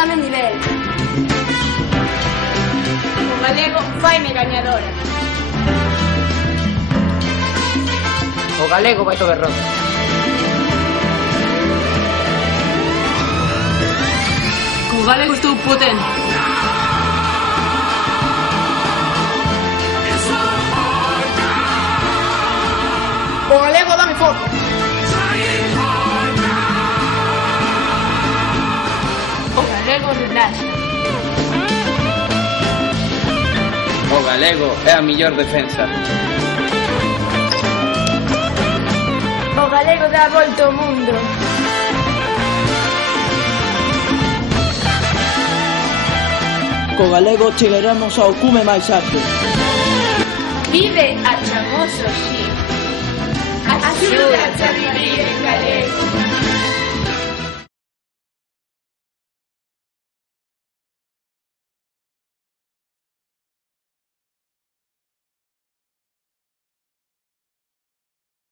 dame nivel. O galego faime gañadora. O galego vai sobre roda. O galego estou potente. O galego dame foco. O galego relaxa. O galego é a mellor defensa. O galego dá a volta ao mundo. Co galego chegaremos ao cume máis alto. Vive a chamoso, sí. Axúdate a vivir en galego.